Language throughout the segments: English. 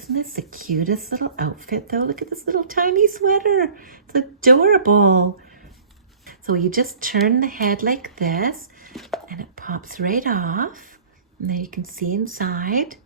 Isn't this the cutest little outfit though? Look at this little tiny sweater. It's adorable. So you just turn the head like this and it pops right off. And there you can see inside.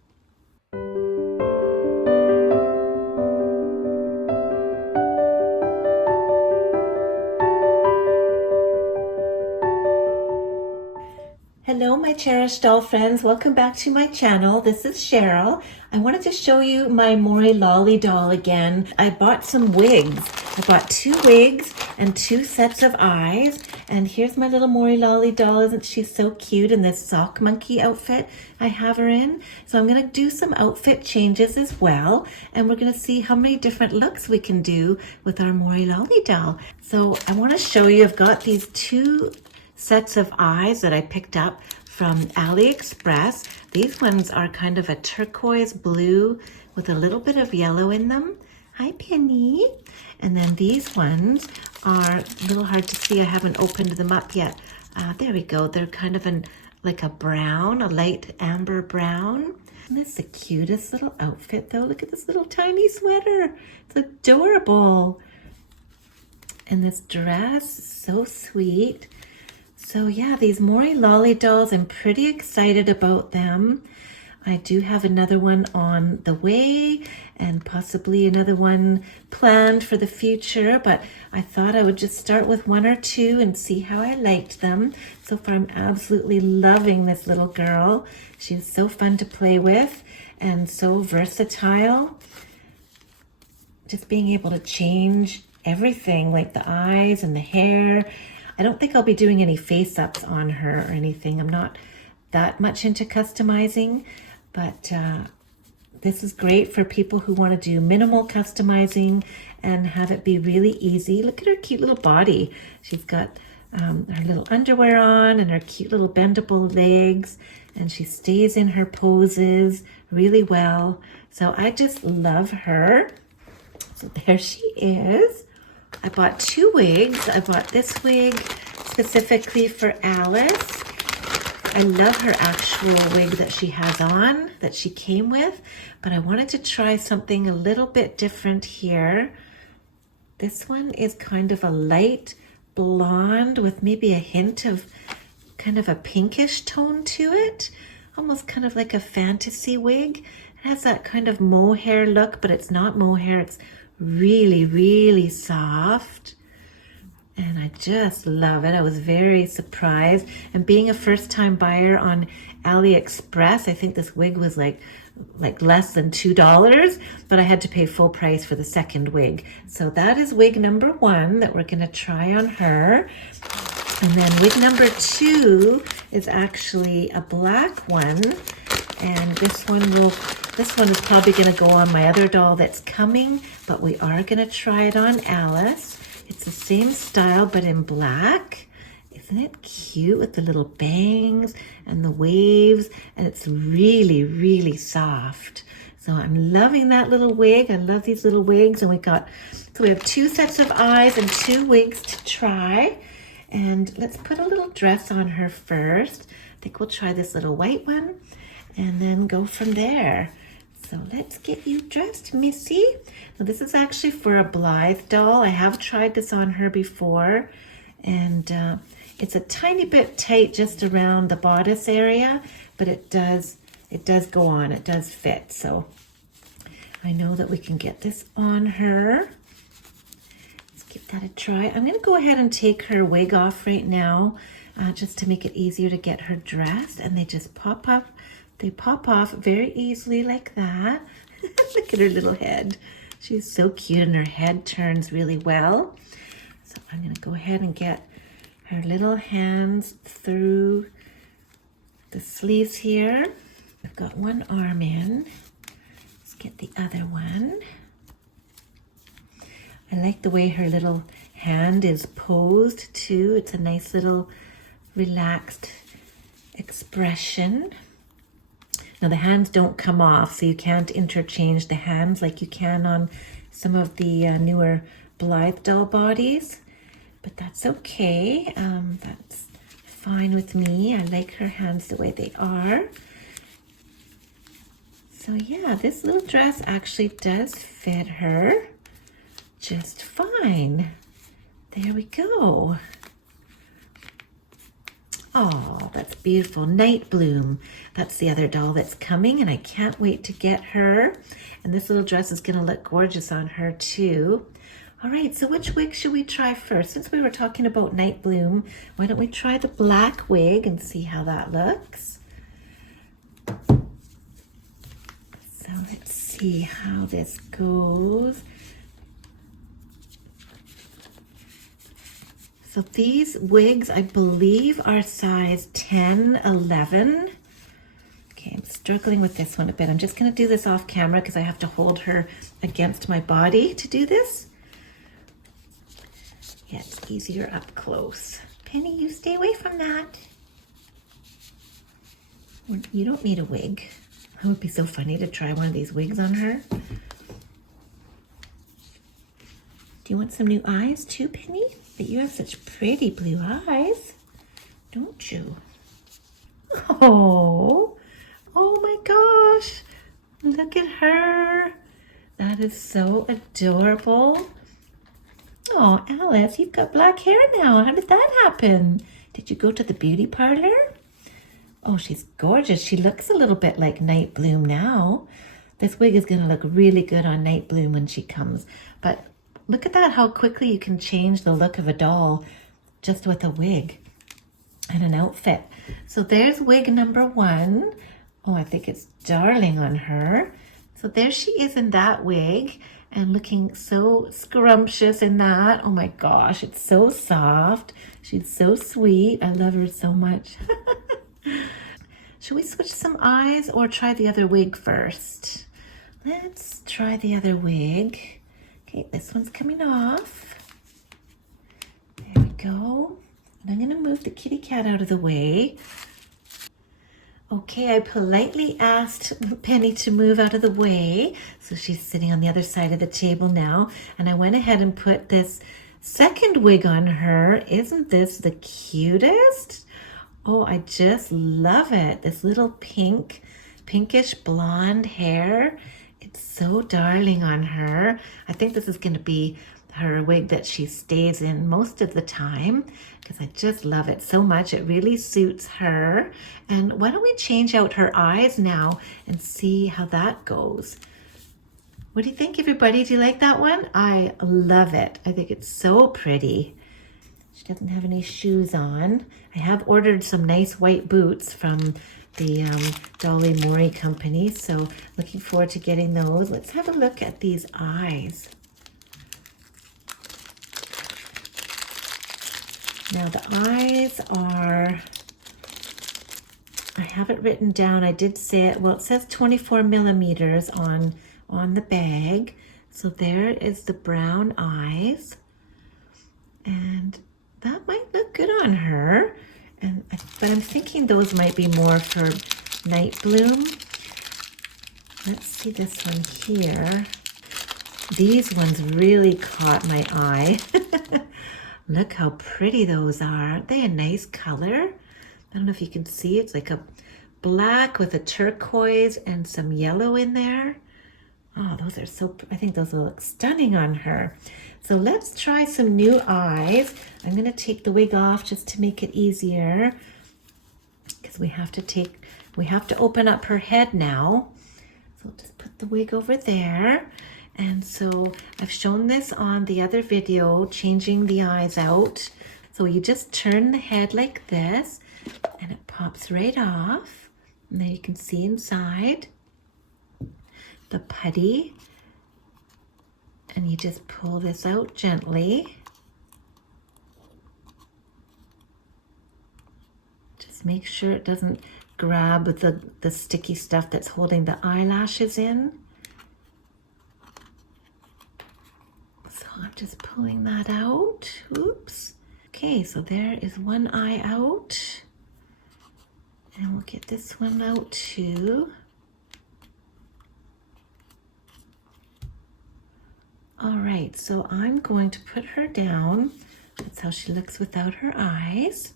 Hello my cherished doll friends, welcome back to my channel. This is Cheryl. I wanted to show you my Mori Lolli doll again. I bought some wigs. I bought 2 wigs and 2 sets of eyes. And here's my little Mori Lolli doll. Isn't she so cute in this sock monkey outfit I have her in? So I'm gonna do some outfit changes as well. And we're gonna see how many different looks we can do with our Mori Lolli doll. So I wanna show you, I've got these 2 sets of eyes that I picked up from AliExpress. These ones are kind of a turquoise blue with a little bit of yellow in them. Hi, Penny. And then these ones are a little hard to see. I haven't opened them up yet. There we go. They're kind of like a brown, a light amber brown. Isn't this the cutest little outfit though? Look at this little tiny sweater. It's adorable. And this dress, so sweet. So yeah, these Mori Lolli dolls, I'm pretty excited about them. I do have another one on the way and possibly another one planned for the future, but I thought I would just start with 1 or 2 and see how I liked them. So far, I'm absolutely loving this little girl. She's so fun to play with and so versatile. Just being able to change everything, like the eyes and the hair. I don't think I'll be doing any face-ups on her or anything. I'm not that much into customizing, but this is great for people who want to do minimal customizing and have it be really easy. Look at her cute little body. She's got her little underwear on and her cute little bendable legs, and she stays in her poses really well. So I just love her. So there she is. I bought 2 wigs. I bought this wig specifically for Alice. I love her actual wig that she has on, that she came with, but I wanted to try something a little bit different here. This one is kind of a light blonde with maybe a hint of kind of a pinkish tone to it, almost kind of like a fantasy wig. It has that kind of mohair look, but it's not mohair. It's really, really soft. And I just love it. I was very surprised. And being a first-time buyer on AliExpress, I think this wig was like less than $2, but I had to pay full price for the second wig. So that is wig number 1 that we're gonna try on her. And then wig number 2 is actually a black one. And this one is probably gonna go on my other doll that's coming, but we are gonna try it on Alice. It's the same style, but in black. Isn't it cute with the little bangs and the waves? And it's really, really soft. So I'm loving that little wig. I love these little wigs. And we have 2 sets of eyes and 2 wigs to try. And let's put a little dress on her first. I think we'll try this little white one and then go from there. So let's get you dressed, Missy. Now this is actually for a Blythe doll. I have tried this on her before, and it's a tiny bit tight just around the bodice area, but it does go on. It does fit. So I know that we can get this on her. Let's give that a try. I'm going to go ahead and take her wig off right now, just to make it easier to get her dressed, and they just pop up. They pop off very easily like that. Look at her little head. She's so cute, and her head turns really well. So I'm going to go ahead and get her little hands through the sleeves here. I've got one arm in. Let's get the other one. I like the way her little hand is posed too. It's a nice little relaxed expression. Now the hands don't come off, so you can't interchange the hands like you can on some of the newer Blythe doll bodies, but that's okay. That's fine with me. I like her hands the way they are. So yeah, this little dress actually does fit her just fine. There we go. Oh, that's beautiful. Night Bloom. That's the other doll that's coming, and I can't wait to get her. And this little dress is going to look gorgeous on her too. All right, so which wig should we try first? Since we were talking about Night Bloom, why don't we try the black wig and see how that looks? So let's see how this goes. So these wigs, I believe, are size 10, 11. Okay, I'm struggling with this one a bit. I'm just going to do this off camera because I have to hold her against my body to do this. Yeah, it's easier up close. Penny, you stay away from that. You don't need a wig. That would be so funny to try one of these wigs on her. Do you want some new eyes too, Penny? But you have such pretty blue eyes, don't you? Oh my gosh. Look at her. That is so adorable. Oh, Alice, you've got black hair now. How did that happen? Did you go to the beauty parlor? Oh, she's gorgeous. She looks a little bit like Night Bloom now. This wig is going to look really good on Night Bloom when she comes. But look at that, how quickly you can change the look of a doll just with a wig and an outfit. So there's wig number 1. Oh, I think it's darling on her. So there she is in that wig and looking so scrumptious in that. Oh my gosh, it's so soft. She's so sweet. I love her so much. Should we switch some eyes or try the other wig first? Let's try the other wig. Okay, this one's coming off. There we go. And I'm gonna move the kitty cat out of the way. Okay, I politely asked Penny to move out of the way. So she's sitting on the other side of the table now. And I went ahead and put this second wig on her. Isn't this the cutest? Oh, I just love it. This little pinkish blonde hair. It's so darling on her. I think this is going to be her wig that she stays in most of the time because I just love it so much. It really suits her. And why don't we change out her eyes now and see how that goes? What do you think, everybody? Do you like that one? I love it. I think it's so pretty. She doesn't have any shoes on. I have ordered some nice white boots from the Dolly Mori company, so looking forward to getting those. Let's have a look at these eyes. Now the eyes are, I have it written down. I did say it, well, it says 24 millimeters on the bag. So there is the brown eyes. And that might look good on her. But I'm thinking those might be more for Night Bloom. Let's see this one here. These ones really caught my eye. Look how pretty those are. Aren't they a nice color? I don't know if you can see. It's like a black with a turquoise and some yellow in there. Oh, those are so, I think those will look stunning on her. So let's try some new eyes. I'm going to take the wig off just to make it easier because we have to open up her head now. So I'll just put the wig over there. And so I've shown this on the other video, changing the eyes out. So you just turn the head like this and it pops right off. And there you can see inside the putty, and you just pull this out gently. Just make sure it doesn't grab the sticky stuff that's holding the eyelashes in. So I'm just pulling that out. Oops. Okay, so there is one eye out. And we'll get this one out too. All right, so I'm going to put her down. That's how she looks without her eyes.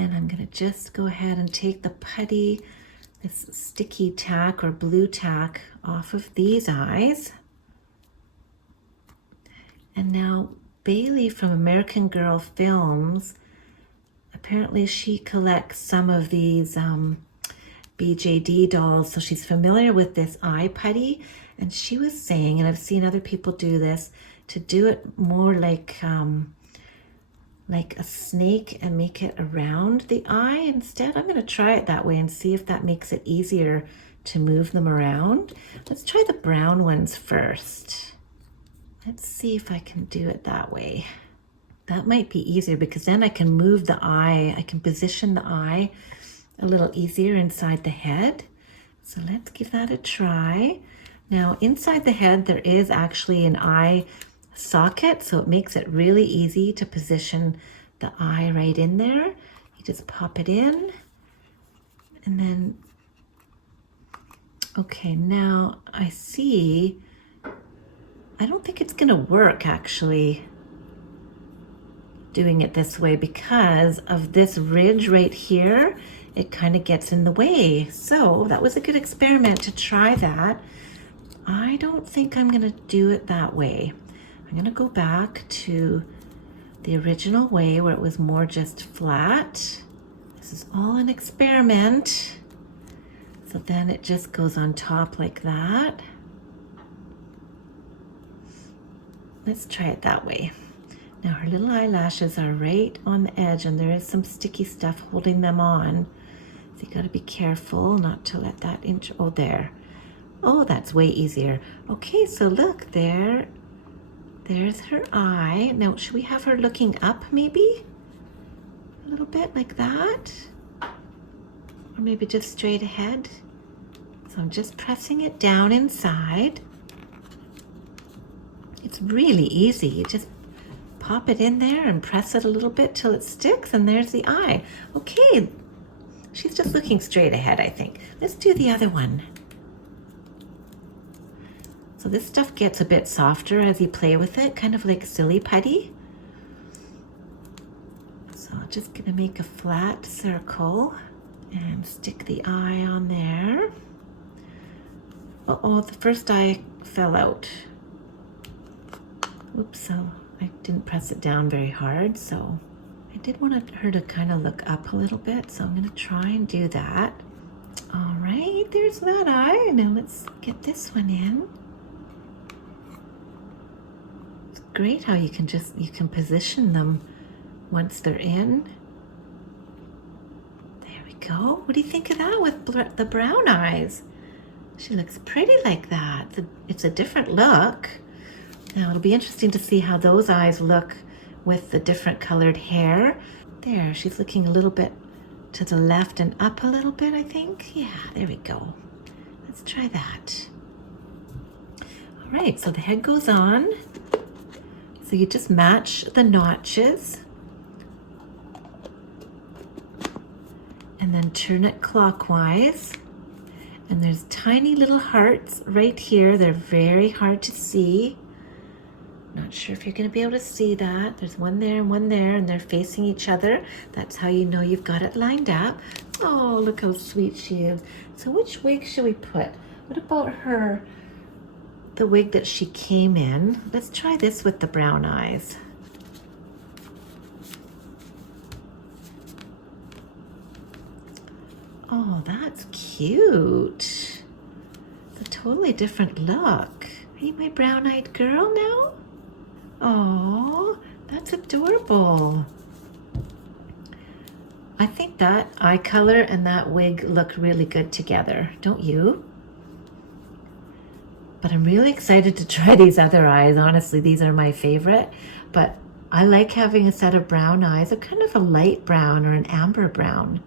And I'm gonna just go ahead and take the putty this sticky tack or blue tack off of these eyes. And now Bailey from American Girl Films, apparently she collects some of these BJD dolls, so she's familiar with this eye putty. And she was saying, and I've seen other people do this, to do it more like a snake and make it around the eye instead. I'm going to try it that way and see if that makes it easier to move them around. Let's try the brown ones first. Let's see if I can do it that way. That might be easier because then I can move the eye. I can position the eye a little easier inside the head. So let's give that a try. Now inside the head there is actually an eye socket, so it makes it really easy to position the eye right in there. You just pop it in and then, okay, now I see, I don't think it's gonna work actually doing it this way because of this ridge right here. It kind of gets in the way. So that was a good experiment to try that. I don't think I'm gonna do it that way. I'm gonna go back to the original way where it was more just flat. This is all an experiment. So then it just goes on top like that. Let's try it that way. Now her little eyelashes are right on the edge and there is some sticky stuff holding them on. So you gotta be careful not to let that inch, oh there. Oh, that's way easier. Okay, so look there. There's her eye. Now, should we have her looking up maybe? A little bit like that? Or maybe just straight ahead? So I'm just pressing it down inside. It's really easy. You just pop it in there and press it a little bit till it sticks and there's the eye. Okay, she's just looking straight ahead, I think. Let's do the other one. So this stuff gets a bit softer as you play with it, kind of like silly putty. So I'm just gonna make a flat circle and stick the eye on there. Uh-oh, the first eye fell out. Oops, so I didn't press it down very hard, so I did want her to kind of look up a little bit, so I'm gonna try and do that. All right, there's that eye. Now let's get this one in. Great how you can position them once they're in. There we go. What do you think of that with the brown eyes? She looks pretty like that. It's a different look. Now it'll be interesting to see how those eyes look with the different colored hair. There, she's looking a little bit to the left and up a little bit, I think. Yeah, there we go. Let's try that. All right, so the head goes on. So you just match the notches and then turn it clockwise. And there's tiny little hearts right here. They're very hard to see. Not sure if you're going to be able to see that. There's one there and they're facing each other. That's how you know you've got it lined up. Oh, look how sweet she is. So which wig should we put? What about her? The wig that she came in. Let's try this with the brown eyes. Oh, that's cute. It's a totally different look. Are you my brown-eyed girl now? Oh, that's adorable. I think that eye color and that wig look really good together, don't you? But I'm really excited to try these other eyes. Honestly, these are my favorite. But I like having a set of brown eyes. They're kind of a light brown or an amber brown.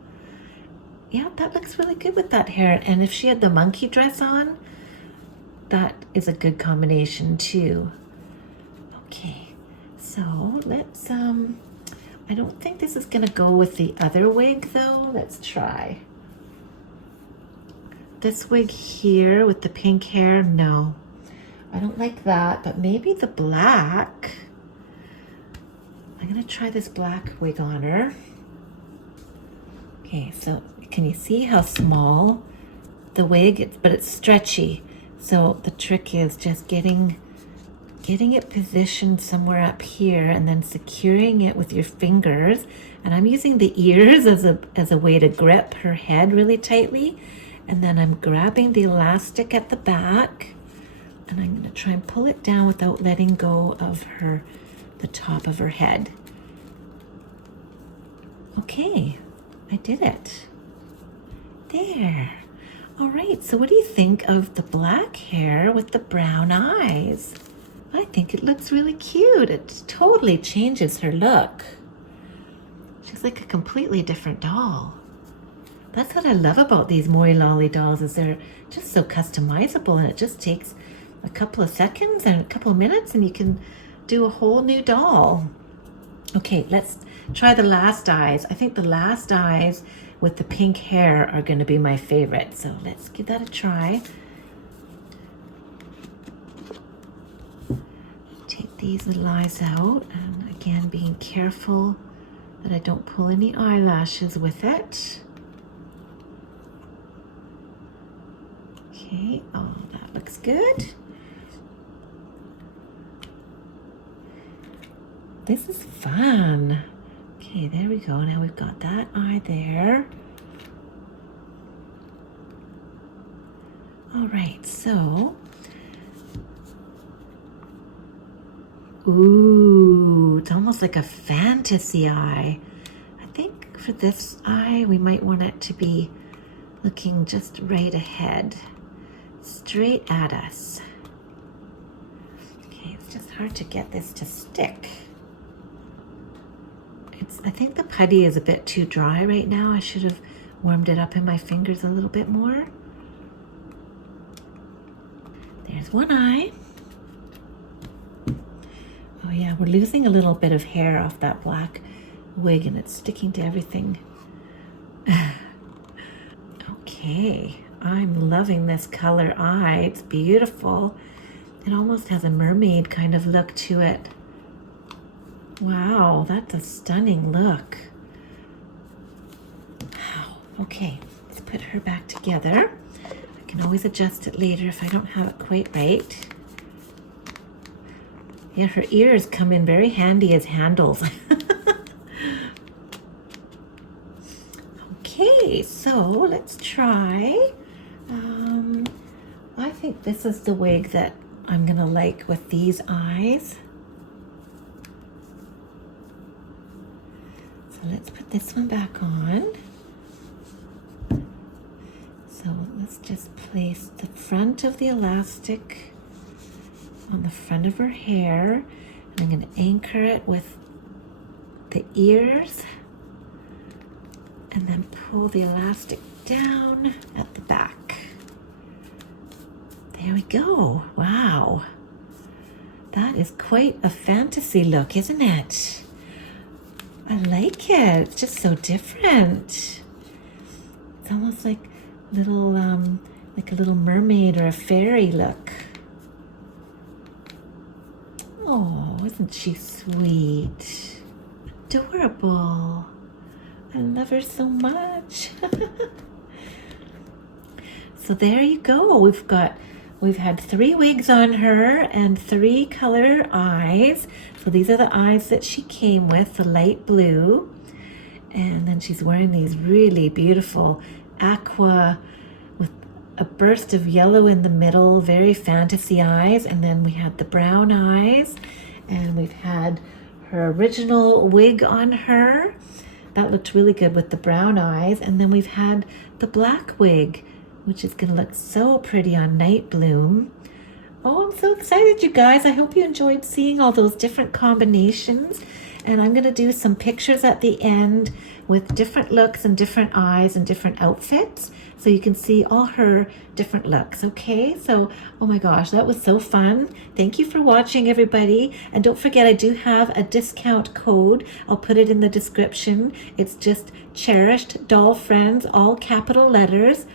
Yeah, that looks really good with that hair. And if she had the monkey dress on, that is a good combination too. Okay, so let's, I don't think this is gonna go with the other wig though. Let's try. This wig here with the pink hair, no. I don't like that, but maybe the black. I'm gonna try this black wig on her. Okay, so can you see how small the wig, but it's stretchy. So the trick is just getting it positioned somewhere up here and then securing it with your fingers. And I'm using the ears as a way to grip her head really tightly. And then I'm grabbing the elastic at the back and I'm going to try and pull it down without letting go of the top of her head. Okay, I did it. There. All right, so what do you think of the black hair with the brown eyes? I think it looks really cute. It totally changes her look. She's like a completely different doll. That's what I love about these Mori Lolli dolls, is they're just so customizable, and it just takes a couple of seconds and a couple of minutes and you can do a whole new doll. Okay, let's try the last eyes. I think the last eyes with the pink hair are going to be my favorite. So let's give that a try. Take these little eyes out, and again, being careful that I don't pull any eyelashes with it. Okay, oh, that looks good. This is fun. Okay, there we go. Now we've got that eye there. All right, so, ooh, it's almost like a fantasy eye. I think for this eye, we might want it to be looking just right ahead, straight at us. Okay, it's just hard to get this to stick. I think the putty is a bit too dry right now. I should have warmed it up in my fingers a little bit more. There's one eye. Oh yeah, we're losing a little bit of hair off that black wig and it's sticking to everything. Okay, I'm loving this color eye. It's beautiful. It almost has a mermaid kind of look to it. Wow, that's a stunning look. Wow. Okay, let's put her back together. I can always adjust it later if I don't have it quite right. Yeah, her ears come in very handy as handles. Okay, so let's try. I think this is the wig that I'm gonna like with these eyes. Let's put this one back on. So let's just place the front of the elastic on the front of her hair. And I'm going to anchor it with the ears and then pull the elastic down at the back. There we go. Wow. That is quite a fantasy look, isn't it? I like it. It's just so different. It's almost like a little mermaid or a fairy look. Oh, isn't she sweet? Adorable. I love her so much. So there you go. We've had 3 wigs on her and 3 color eyes. So these are the eyes that she came with, the light blue. And then she's wearing these really beautiful aqua with a burst of yellow in the middle, very fantasy eyes. And then we had the brown eyes, and we've had her original wig on her. That looked really good with the brown eyes. And then we've had the black wig, which is gonna look so pretty on Night Bloom. Oh, I'm so excited, you guys. I hope you enjoyed seeing all those different combinations. And I'm gonna do some pictures at the end with different looks and different eyes and different outfits, so you can see all her different looks, okay? So, oh my gosh, that was so fun. Thank you for watching, everybody. And don't forget, I do have a discount code. I'll put it in the description. It's just Cherished Doll Friends, all capital letters.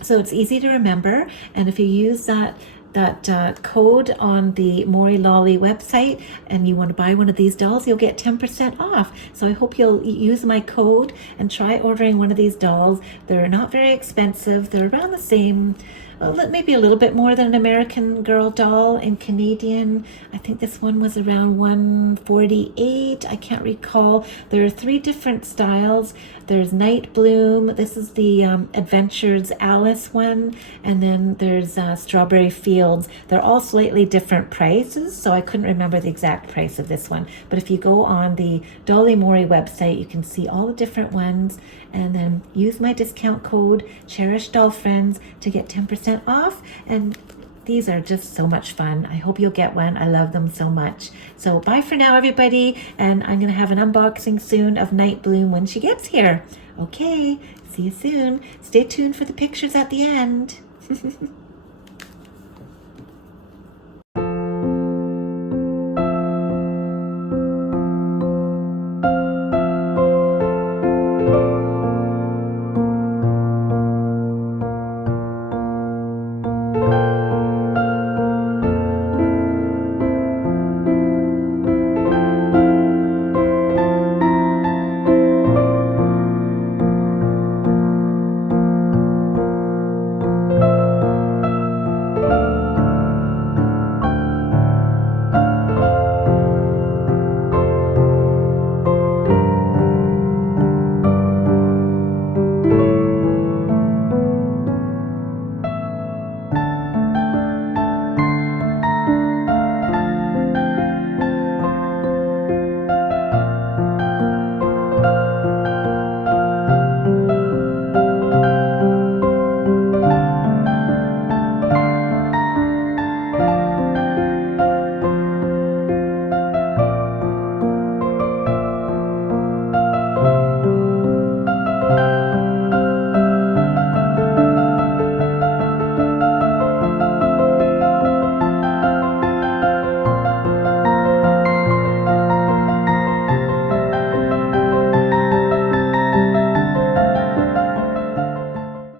So it's easy to remember. And if you use that that code on the Mori Lolli website and you want to buy one of these dolls, you'll get 10% off. So I hope you'll use my code and try ordering one of these dolls. They're not very expensive. They're around the same, well, maybe a little bit more than an American Girl doll in Canadian. I think this one was around $148. I can't recall. There are 3 different styles. There's Night Bloom. This is the Adventures Alice one. And then there's Strawberry Fields. They're all slightly different prices, so I couldn't remember the exact price of this one. But if you go on the Dolly Mori website, you can see all the different ones. And then use my discount code CherishedDollFriends to get 10% off. And these are just so much fun. I hope you'll get one. I love them so much. So bye for now, everybody. And I'm going to have an unboxing soon of Night Bloom when she gets here. Okay, see you soon. Stay tuned for the pictures at the end.